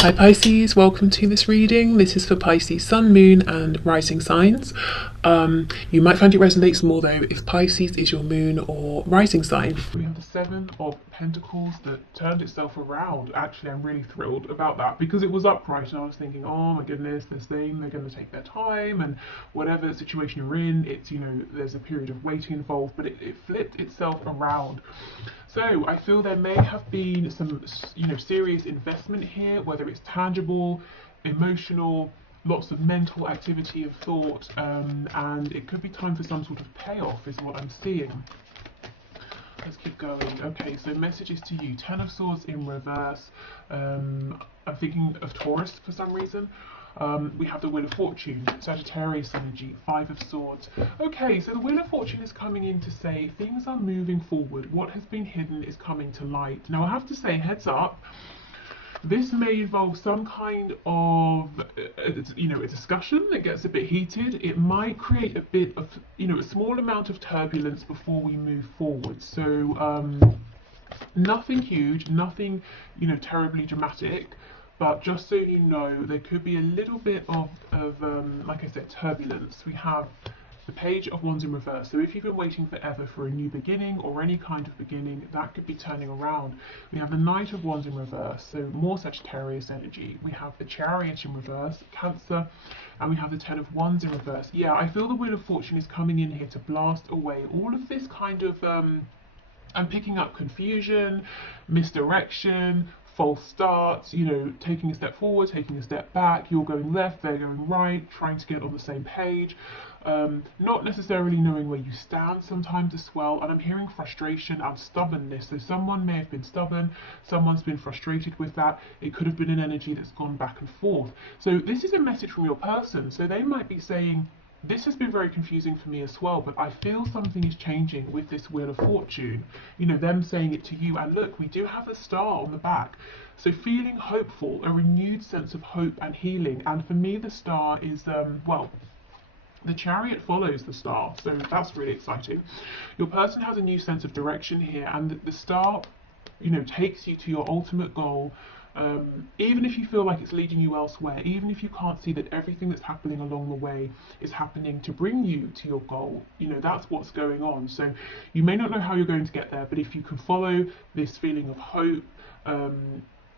Hi Pisces, welcome to this reading. This is for Pisces Sun, Moon and Rising signs. You might find it resonates more though if Pisces is your moon or rising sign. We have the Seven of Pentacles that turned itself around. Actually, I'm really thrilled about that because it was upright and I was thinking, oh my goodness, they're going to take their time, and whatever situation you're in, it's, there's a period of waiting involved, but it flipped itself around. So I feel there may have been some, serious investment here, whether it's tangible, emotional, lots of mental activity of thought, and it could be time for some sort of payoff is what I'm seeing. Let's keep going. Okay, so messages to you. Ten of Swords in reverse. I'm thinking of Taurus for some reason. We have the Wheel of Fortune, Sagittarius energy, Five of Swords. Okay, so the Wheel of Fortune is coming in to say things are moving forward. What has been hidden is coming to light. Now I have to say, heads up, this may involve some kind of, a discussion that gets a bit heated. It might create a bit of, a small amount of turbulence before we move forward. So nothing huge, nothing, terribly dramatic. But just so you know, there could be a little bit of like I said, turbulence. We have the Page of Wands in reverse. So if you've been waiting forever for a new beginning or any kind of beginning, that could be turning around. We have the Knight of Wands in reverse, so more Sagittarius energy. We have the Chariot in reverse, Cancer, and we have the Ten of Wands in reverse. Yeah, I feel the Wheel of Fortune is coming in here to blast away all of this kind of, I'm picking up confusion, misdirection, false starts, taking a step forward, taking a step back, you're going left, they're going right, trying to get on the same page, not necessarily knowing where you stand sometimes as well, and I'm hearing frustration and stubbornness. So someone may have been stubborn, someone's been frustrated with that, it could have been an energy that's gone back and forth. So this is a message from your person, so they might be saying, this has been very confusing for me as well, but I feel something is changing with this Wheel of Fortune. Them saying it to you, and look, we do have a star on the back. So feeling hopeful, a renewed sense of hope and healing. And for me, the star is, the Chariot follows the star, so that's really exciting. Your person has a new sense of direction here, and the star, takes you to your ultimate goal. Even if you feel like it's leading you elsewhere, even if you can't see that everything that's happening along the way is happening to bring you to your goal, that's what's going on. So you may not know how you're going to get there, but if you can follow this feeling of hope,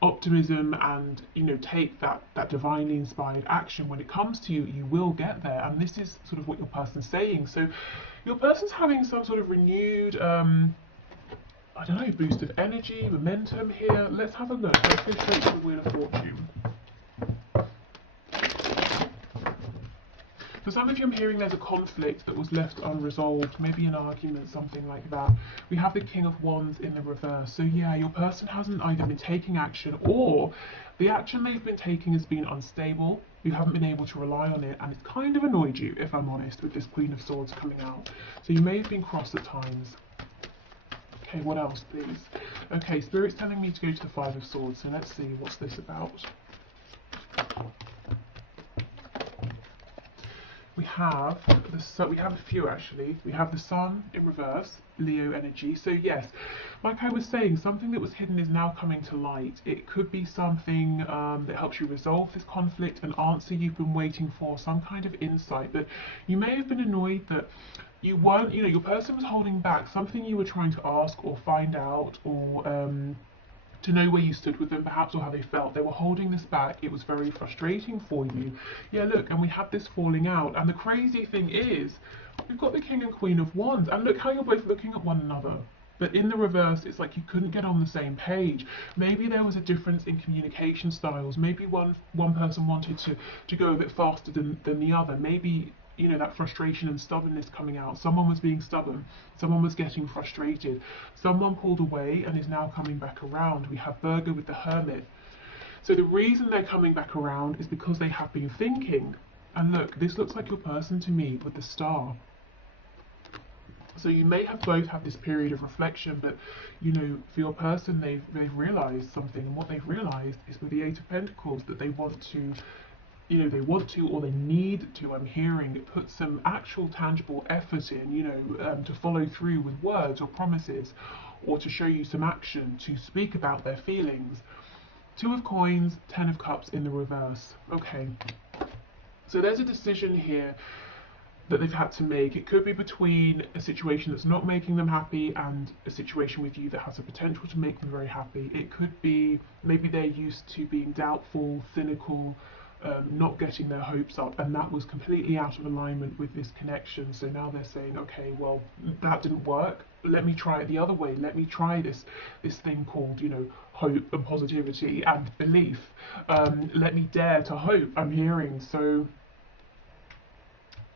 optimism, and take that divinely inspired action when it comes to you, you will get there. And this is sort of what your person's saying. So your person's having some sort of renewed I don't know, boost of energy, momentum here. Let's have a look. Let's go straight to the Wheel of Fortune. For some of you, I'm hearing there's a conflict that was left unresolved, maybe an argument, something like that. We have the King of Wands in the reverse. So yeah, your person hasn't either been taking action, or the action they've been taking has been unstable. You haven't been able to rely on it, and it's kind of annoyed you, if I'm honest, with this Queen of Swords coming out. So you may have been cross at times. Okay, what else, please? Okay, Spirit's telling me to go to the Five of Swords, so let's see, what's this about? We have we have a few actually. We have the Sun in reverse, Leo energy. So yes, like I was saying, something that was hidden is now coming to light. It could be something that helps you resolve this conflict, an answer you've been waiting for, some kind of insight. But you may have been annoyed that you weren't, your person was holding back something you were trying to ask or find out, or to know where you stood with them perhaps, or how they felt. They were holding this back. It was very frustrating for you. Yeah, look, and we had this falling out. And the crazy thing is, we've got the King and Queen of Wands, and look how you're both looking at one another. But in the reverse, it's like you couldn't get on the same page. Maybe there was a difference in communication styles. Maybe one person wanted to go a bit faster than the other. Maybe that frustration and stubbornness coming out. Someone was being stubborn, someone was getting frustrated, someone pulled away and is now coming back around. We have Virgo with the Hermit. So the reason they're coming back around is because they have been thinking. And look, this looks like your person to me with the Star. So you may have both had this period of reflection, but for your person, they've realized something, and what they've realized is with the Eight of Pentacles that they want to, or they need to, I'm hearing, put some actual tangible effort in, to follow through with words or promises, or to show you some action, to speak about their feelings. Two of Coins, Ten of Cups in the reverse. Okay. So there's a decision here that they've had to make. It could be between a situation that's not making them happy and a situation with you that has the potential to make them very happy. It could be maybe they're used to being doubtful, cynical, not getting their hopes up, and that was completely out of alignment with this connection. So now they're saying, okay, well, that didn't work. Let me try it the other way. Let me try this thing called, you know, hope and positivity and belief. Let me dare to hope. I'm hearing. So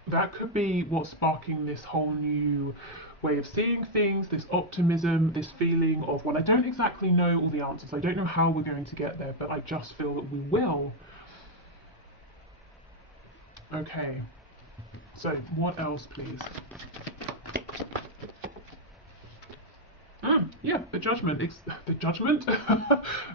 that could be what's sparking this whole new way of seeing things, this optimism, this feeling of, well, I don't exactly know all the answers. I don't know how we're going to get there, but I just feel that we will. Okay, so what else, please? Yeah, the judgment. The judgment,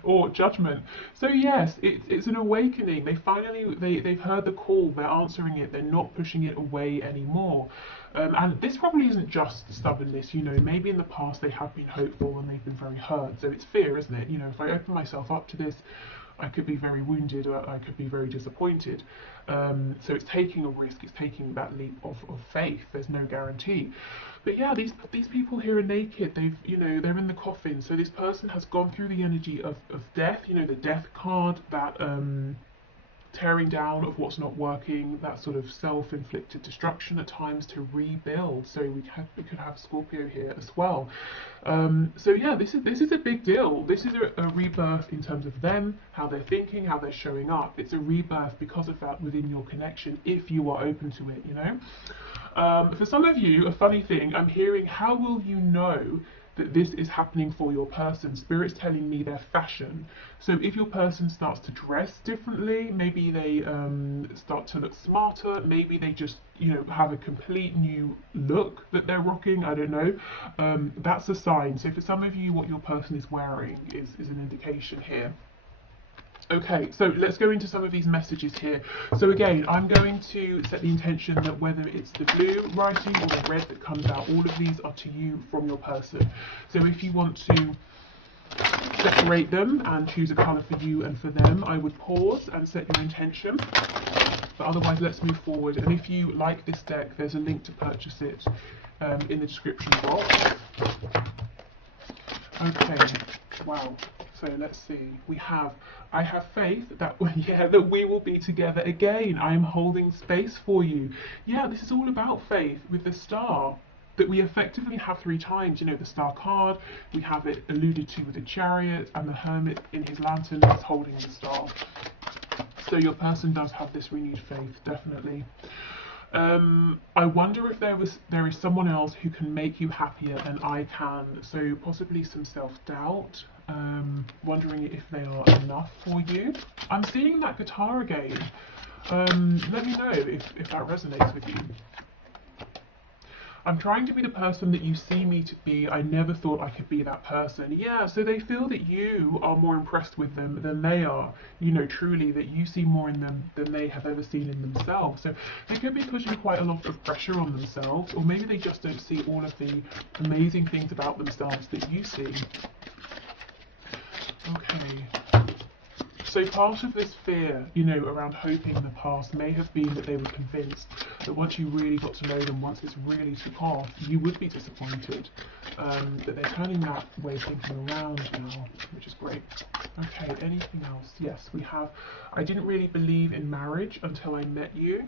or judgment. So yes, it's an awakening. They finally they've heard the call. They're answering it. They're not pushing it away anymore. And this probably isn't just stubbornness. You know, maybe in the past they have been hopeful and they've been very hurt. So it's fear, isn't it? You know, if I open myself up to this, I could be very wounded, or I could be very disappointed. So it's taking a risk, it's taking that leap of faith. There's no guarantee. But yeah, these people here are naked. They're in the coffin. So this person has gone through the energy of death, you know, the death card, that tearing down of what's not working, that sort of self-inflicted destruction at times to rebuild. So we could have Scorpio here as well. So yeah, this is a big deal. This is a rebirth in terms of them, how they're thinking, how they're showing up. It's a rebirth because of that within your connection, if you are open to it, you know. For some of you, a funny thing, I'm hearing, how will you know that this is happening for your person? Spirit's telling me their fashion. So if your person starts to dress differently, maybe they start to look smarter, maybe they just, you know, have a complete new look that they're rocking, I don't know, that's a sign. So for some of you, what your person is wearing is an indication here. Okay, so let's go into some of these messages here. So again, I'm going to set the intention that whether it's the blue writing or the red that comes out, all of these are to you from your person. So if you want to separate them and choose a colour for you and for them, I would pause and set your intention. But otherwise, let's move forward. And if you like this deck, there's a link to purchase it in the description box. Okay, wow. So let's see, I have faith that, yeah, that we will be together again. I am holding space for you. Yeah, this is all about faith with the star that we effectively have 3 times. You know, the star card, we have it alluded to with the chariot, and the hermit in his lantern is holding the star. So your person does have this renewed faith, definitely. I wonder if there is someone else who can make you happier than I can. So possibly some self-doubt, wondering if they are enough for you. I'm seeing that guitar again. Let me know if that resonates with you. I'm trying to be the person that you see me to be. I never thought I could be that person. Yeah, so they feel that you are more impressed with them than they are. You know, truly, that you see more in them than they have ever seen in themselves. So they could be pushing quite a lot of pressure on themselves, or maybe they just don't see all of the amazing things about themselves that you see. Okay. So part of this fear, you know, around hoping in the past may have been that they were convinced that once you really got to know them, once this really took off, you would be disappointed. That they're turning that way of thinking around now, which is great. Okay, anything else? Yes, we have, I didn't really believe in marriage until I met you.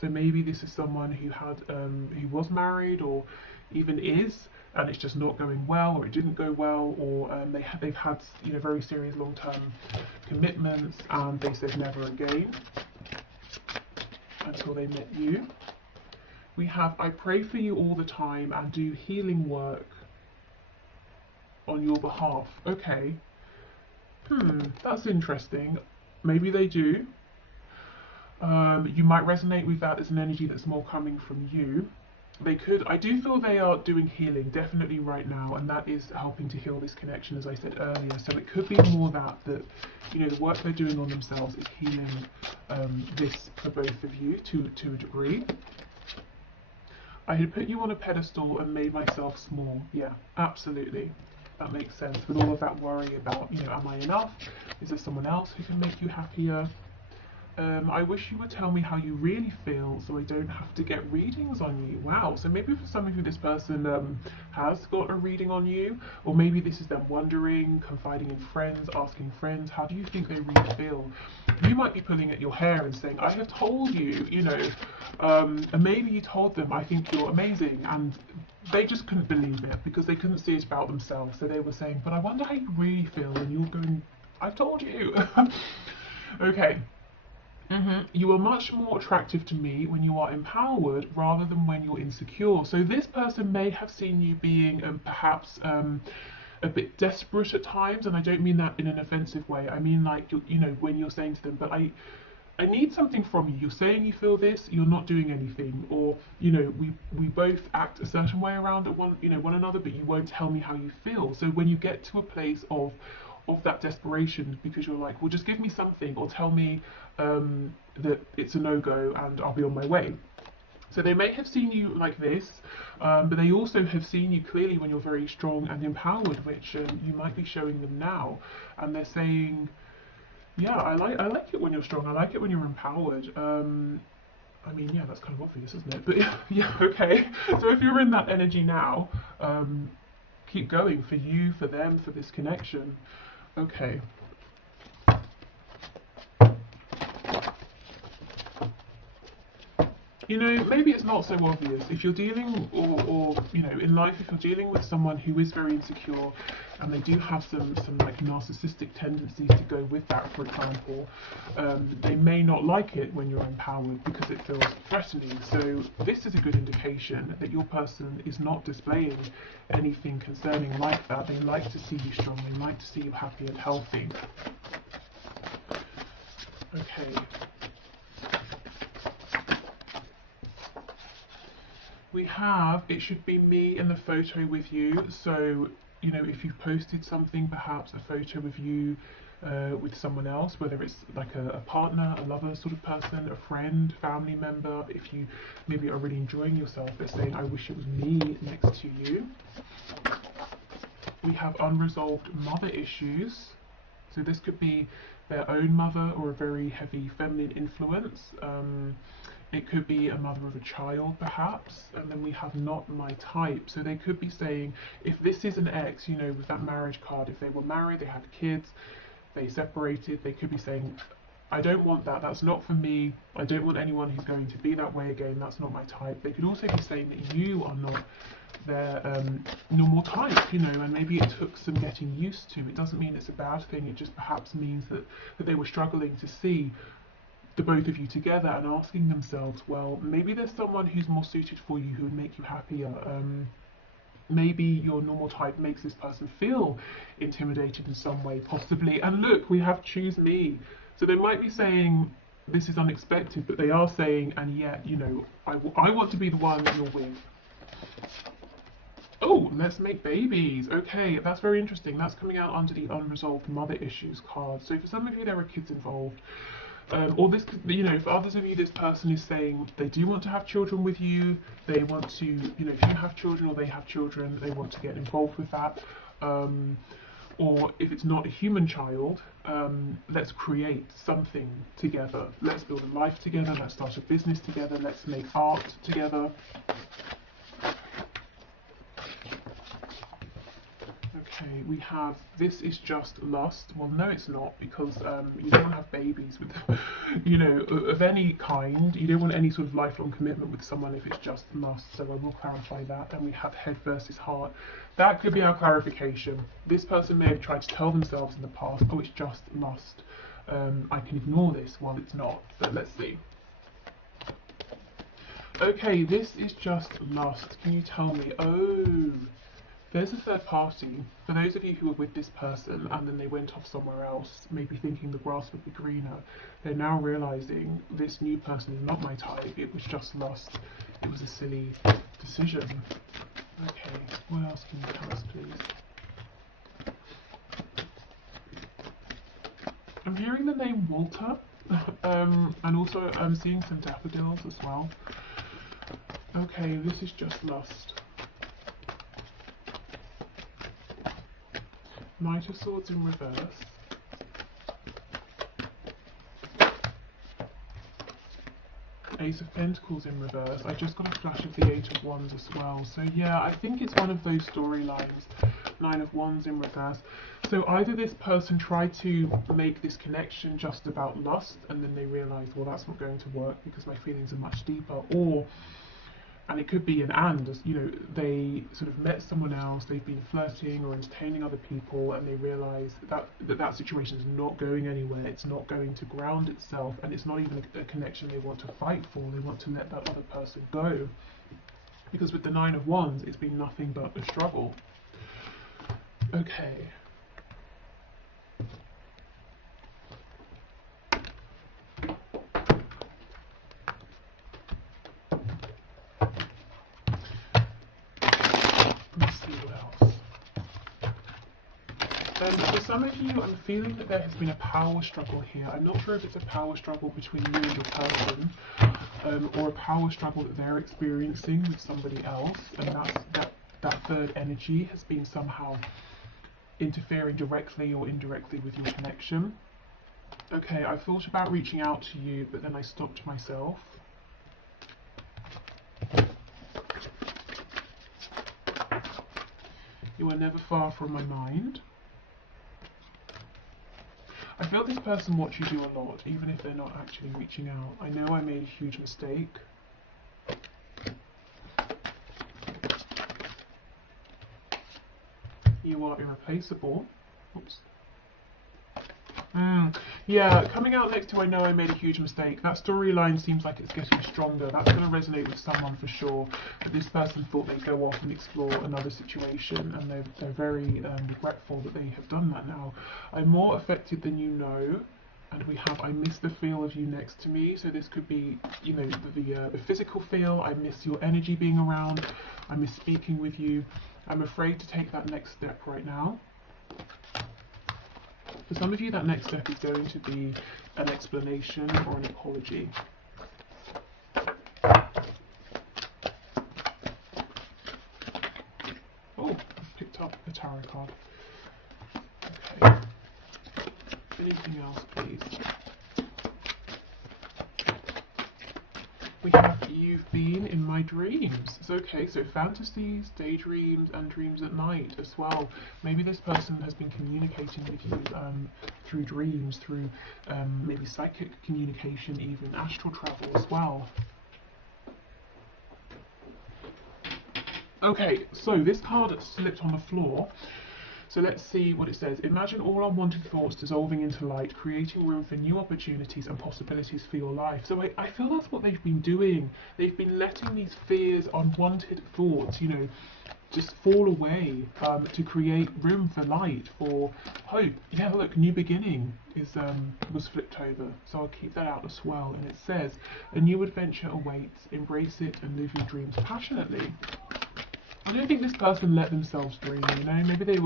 So maybe this is someone who had, who was married or even is, and it's just not going well, or it didn't go well, or they've had, you know, very serious long-term commitments, and they said never again until they met you. We have, I pray for you all the time and do healing work on your behalf. Okay. That's interesting. Maybe they do. You might resonate with that as an energy that's more coming from you. They could, I do feel they are doing healing definitely right now, and that is helping to heal this connection, as I said earlier. So it could be more that you know, the work they're doing on themselves is healing this for both of you to a degree. I had put you on a pedestal and made myself small. Yeah, absolutely. That makes sense, with all of that worry about, you know, am I enough? Is there someone else who can make you happier? I wish you would tell me how you really feel so I don't have to get readings on you. Wow, so maybe for some of you this person has got a reading on you, or maybe this is them wondering, confiding in friends, asking friends, how do you think they really feel? You might be pulling at your hair and saying, I have told you, you know, and maybe you told them, I think you're amazing, and they just couldn't believe it because they couldn't see it about themselves. So they were saying, but I wonder how you really feel, and you're going, I've told you. Okay. You are much more attractive to me when you are empowered rather than when you're insecure. So this person may have seen you being perhaps a bit desperate at times, and I don't mean that in an offensive way. I mean like you know, when you're saying to them, but I need something from you. You're saying you feel this, you're not doing anything, or you know, we both act a certain way around at one another, but you won't tell me how you feel. So when you get to a place of that desperation, because you're like, well, just give me something, or tell me that it's a no-go, and I'll be on my way. So they may have seen you like this, but they also have seen you clearly when you're very strong and empowered, which you might be showing them now, and they're saying, yeah, I like it when you're strong. I like it when you're empowered. I mean, yeah, that's kind of obvious, isn't it? But yeah, okay. So if you're in that energy now, keep going for you, for them, for this connection. Okay. You know, maybe it's not so obvious. If you're dealing, or you know, in life, if you're dealing with someone who is very insecure, and they do have some like narcissistic tendencies to go with that, for example, they may not like it when you're empowered because it feels threatening. So this is a good indication that your person is not displaying anything concerning like that. They like to see you strong. They like to see you happy and healthy. Okay. We have, it should be me in the photo with you. So, you know, if you've posted something, perhaps a photo of you with someone else, whether it's like a partner, a lover sort of person, a friend, family member, if you maybe are really enjoying yourself, but saying, I wish it was me next to you. We have unresolved mother issues. So this could be their own mother or a very heavy feminine influence. It could be a mother of a child, perhaps. And then we have not my type. So they could be saying, if this is an ex, you know, with that marriage card, if they were married, they had kids, they separated, they could be saying, I don't want that, that's not for me, I don't want anyone who's going to be that way again, that's not my type. They could also be saying that you are not their normal type, you know, and maybe it took some getting used to. It doesn't mean it's a bad thing, it just perhaps means that they were struggling to see the both of you together and asking themselves, well, maybe there's someone who's more suited for you who would make you happier. Maybe your normal type makes this person feel intimidated in some way, possibly. And look, we have choose me. So they might be saying, this is unexpected, but they are saying, and yet, you know, I want to be the one you're with. Oh, let's make babies. Okay, that's very interesting. That's coming out under the unresolved mother issues card. So for some of you, there are kids involved. Or this, you know, for others of you, this person is saying they do want to have children with you. They want to, you know, if you have children or they have children, they want to get involved with that. Or if it's not a human child, let's create something together. Let's build a life together. Let's start a business together. Let's make art together. Okay, we have, this is just lust. Well, no, it's not, because you don't want to have babies with, you know, of any kind. You don't want any sort of lifelong commitment with someone if it's just lust. So I will clarify that. And we have head versus heart. That could be our clarification. This person may have tried to tell themselves in the past, oh, it's just lust. I can ignore this. Well, it's not. But let's see. Okay, this is just lust. Can you tell me? Oh. There's a third party. For those of you who were with this person and then they went off somewhere else, maybe thinking the grass would be greener, they're now realising this new person is not my type, it was just lust, it was a silly decision. Okay, what else can you tell us, please? I'm hearing the name Walter, and also I'm seeing some daffodils as well. Okay, this is just lust. Knight of Swords in reverse. Ace of Pentacles in reverse. I just got a flash of the Eight of Wands as well. So yeah, I think it's one of those storylines. Nine of Wands in reverse. So either this person tried to make this connection just about lust, and then they realised, well, that's not going to work because my feelings are much deeper, or, and it could be an and, you know, they sort of met someone else, they've been flirting or entertaining other people, and they realise that situation is not going anywhere, it's not going to ground itself, and it's not even a connection they want to fight for, they want to let that other person go. Because with the Nine of Wands, it's been nothing but a struggle. Okay. Let's see what else. For some of you, I'm feeling that there has been a power struggle here. I'm not sure if it's a power struggle between you and your person, or a power struggle that they're experiencing with somebody else, and that third energy has been somehow interfering directly or indirectly with your connection. Okay, I thought about reaching out to you, but then I stopped myself. You are never far from my mind. I feel this person watches you do a lot, even if they're not actually reaching out. I know I made a huge mistake. You are irreplaceable. Oops. Yeah, coming out next to I know I made a huge mistake. That storyline seems like it's getting stronger. That's going to resonate with someone for sure. But this person thought they'd go off and explore another situation, and they're very regretful that they have done that now. I'm more affected than you know. And we have, I miss the feel of you next to me. So this could be, you know, the physical feel. I miss your energy being around. I miss speaking with you. I'm afraid to take that next step right now. For some of you, that next step is going to be an explanation or an apology. Oh, I've picked up a tarot card. Okay. Anything else, please? We have you've been in my dreams. So, okay, so fantasies, daydreams, and dreams at night as well. Maybe this person has been communicating with you through dreams, through maybe psychic communication, even astral travel as well. Okay, so this card slipped on the floor. So let's see what it says. Imagine all unwanted thoughts dissolving into light, creating room for new opportunities and possibilities for your life. So I feel that's what they've been doing. They've been letting these fears, unwanted thoughts, you know, just fall away to create room for light, for hope. Yeah, look, new beginning was flipped over. So I'll keep that out as well. And it says, a new adventure awaits. Embrace it and live your dreams passionately. I don't think this person let themselves dream, you know, maybe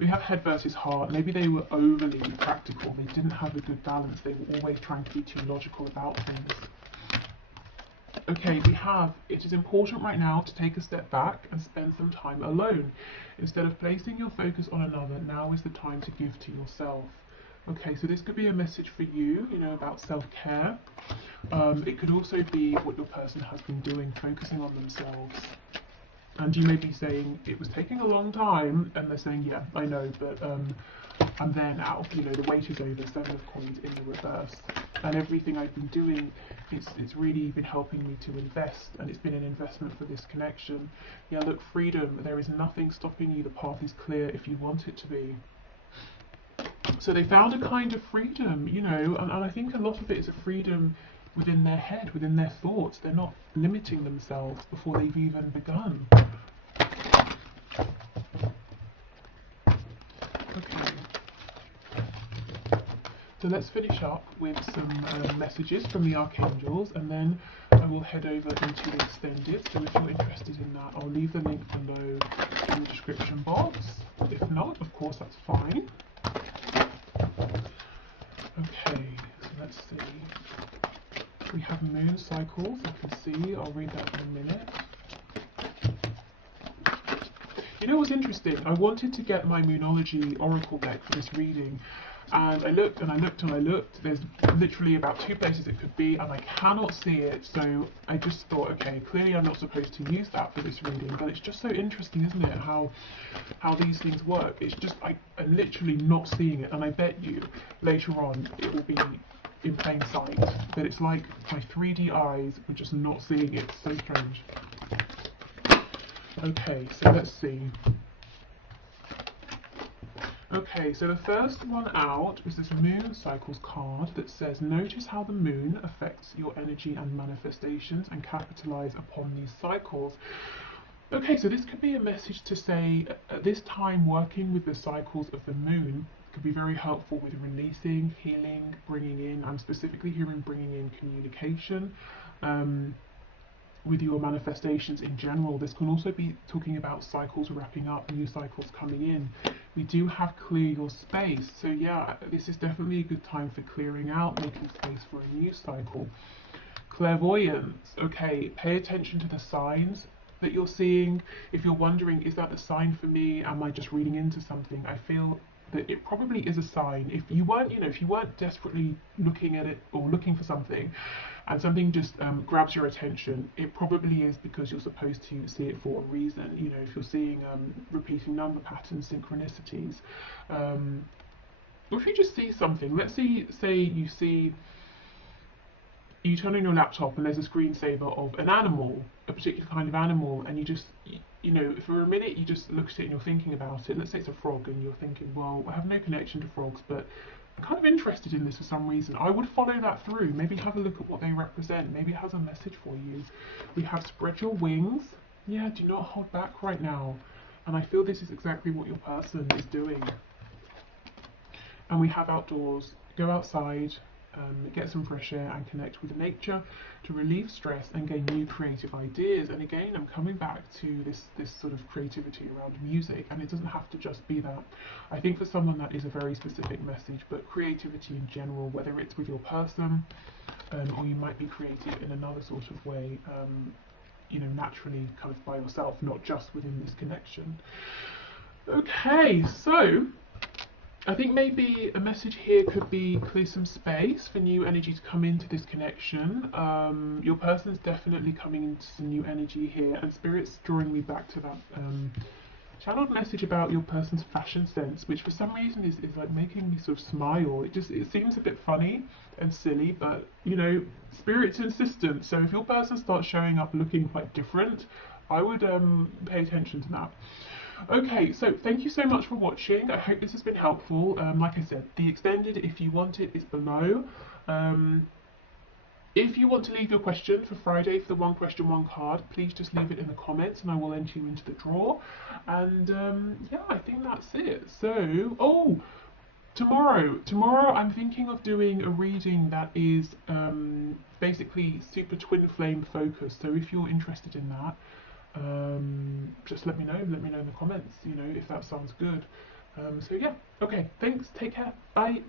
we have head versus heart, maybe they were overly practical, they didn't have a good balance, they were always trying to be too logical about things. Okay, we have, it is important right now to take a step back and spend some time alone. Instead of placing your focus on another, now is the time to give to yourself. Okay, so this could be a message for you, you know, about self-care. It could also be what your person has been doing, focusing on themselves. And you may be saying, it was taking a long time, and they're saying, yeah, I know, but I'm there now, you know, the wait is over, Seven of Coins in the reverse. And everything I've been doing, it's really been helping me to invest, and it's been an investment for this connection. Yeah, look, freedom, there is nothing stopping you, the path is clear if you want it to be. So they found a kind of freedom, you know, and I think a lot of it is a freedom within their head, within their thoughts. They're not limiting themselves before they've even begun. Okay. So let's finish up with some messages from the archangels, and then I will head over into the extended. So if you're interested in that, I'll leave the link below in the description box. If not, of course, that's fine. Okay, so let's see. We have moon cycles, I can see. I'll read that in a minute. You know what's interesting? I wanted to get my Moonology Oracle deck for this reading, And I looked and I looked and I looked. There's literally about 2 places it could be, and I cannot see it. So I just thought, okay, clearly I'm not supposed to use that for this reading. But it's just so interesting, isn't it? How these things work. It's just I'm literally not seeing it, and I bet you later on it will be in plain sight. But it's like my 3D eyes were just not seeing it. It's so strange. Okay, so let's see. Okay, so the first one out is this moon cycles card that says, notice how the moon affects your energy and manifestations and capitalize upon these cycles. Okay, so this could be a message to say, at this time working with the cycles of the moon could be very helpful with releasing, healing, bringing in, I'm specifically hearing bringing in communication. With your manifestations in general. This can also be talking about cycles wrapping up, new cycles coming in. We do have clear your space, so yeah, this is definitely a good time for clearing out, making space for a new cycle. Clairvoyance, okay, pay attention to the signs that you're seeing. If you're wondering, is that the sign for me? Am I just reading into something? I feel that it probably is a sign. If you weren't, if you weren't desperately looking at it or looking for something, and something just grabs your attention, it probably is because you're supposed to see it for a reason. If you're seeing repeating number patterns, synchronicities, or if you just see something, let's say you turn on your laptop and there's a screensaver of an animal, a particular kind of animal, and you just, for a minute you just look at it and you're thinking about it. Let's say it's a frog and you're thinking, well, I have no connection to frogs, but I'm kind of interested in this for some reason. I would follow that through. Maybe have a look at what they represent. Maybe it has a message for you. We have spread your wings. Yeah, do not hold back right now. And I feel this is exactly what your person is doing. And we have outdoors. Go outside, get some fresh air and connect with nature to relieve stress and gain new creative ideas. And again, I'm coming back to this sort of creativity around music, and it doesn't have to just be that. I think for someone that is a very specific message, but creativity in general, whether it's with your person, or you might be creative in another sort of way, naturally kind of by yourself, not just within this connection. Okay, so I think maybe a message here could be clear some space for new energy to come into this connection. Your person's definitely coming into some new energy here, and Spirit's drawing me back to that channeled message about your person's fashion sense, which for some reason is like making me sort of smile. It seems a bit funny and silly, but Spirit's insistent. So if your person starts showing up looking quite different, I would pay attention to that. Okay, so thank you so much for watching. I hope this has been helpful. Like I said, the extended, if you want it, is below. If you want to leave your question for Friday for the one question, one card, please just leave it in the comments and I will enter you into the draw. And yeah, I think that's it. So, tomorrow I'm thinking of doing a reading that is basically super twin flame focused. So if you're interested in that, just let me know in the comments, if that sounds good. So yeah, okay, thanks, take care, bye.